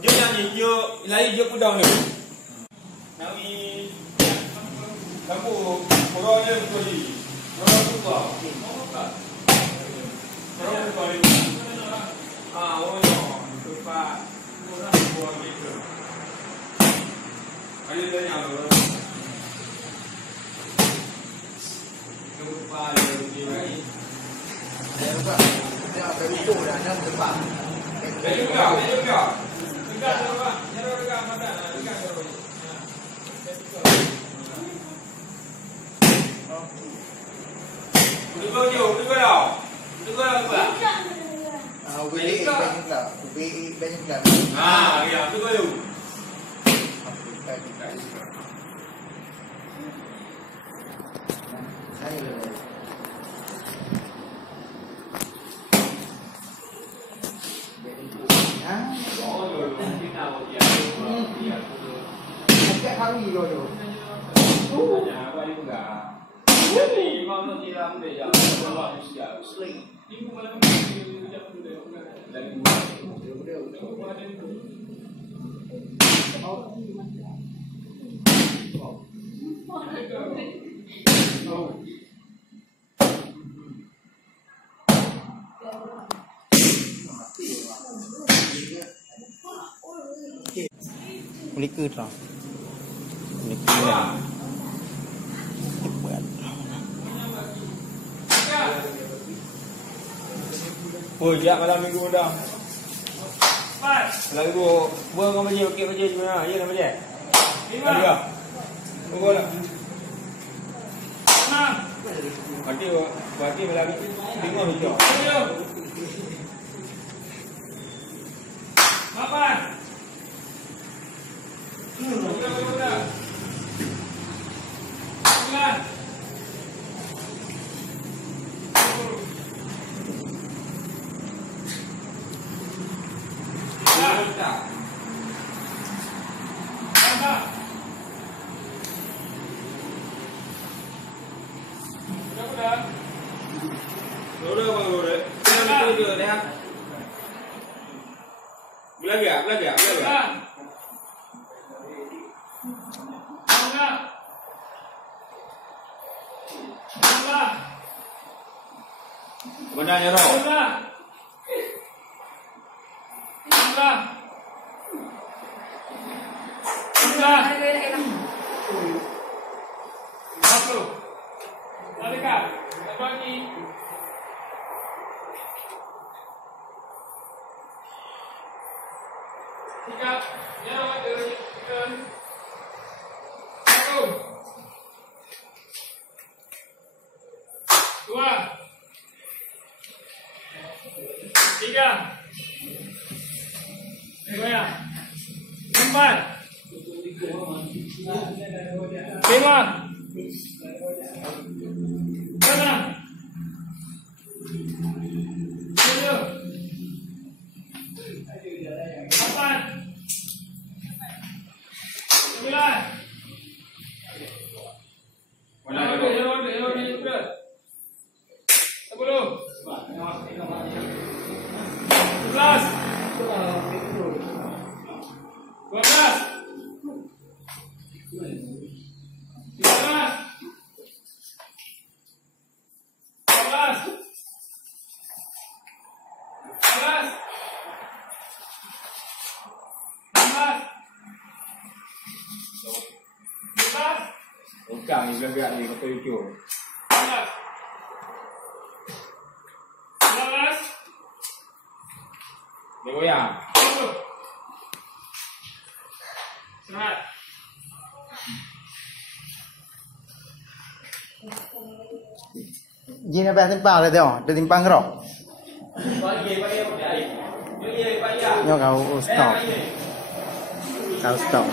Dia nyanyi, dia lari dia pun down ni. Nami kamu korangnya betul ni. Korang buka. Korang buka ni. Oh no. Tempat korang buat gitu. Ada tanya apa? Lupa dia ni. Dia lupa. Dia betul dah dalam tempat. Dia juga. Dekat dekat. Jangan dekat mata. Dekat terus. Dua jauh, dua dah. Dua apa? UBE banyak tak? Ya, dua jauh. Setiap hari tu. Apa juga. Jadi kalau dia ambil yang bawa siap sling. Ibu malam ni dia boleh lagi. Boleh ke tak? Boleh ke tak? Oh, dia malam minggu dah. Lagi tu, buat orang baca, okey baca macam mana? Ya nak baca. Ada. Tunggu lah. Berarti malam ni tengok hijau. Mapan. Udah. Bulan. Belajar. Benar ya, Roh? Bukan ni gerak ni kata YouTube. 11. Dia goyang. Semangat. Dia nak timpang dah tengok. Dia timpang kerok. Nyok kau stop. Kau stop.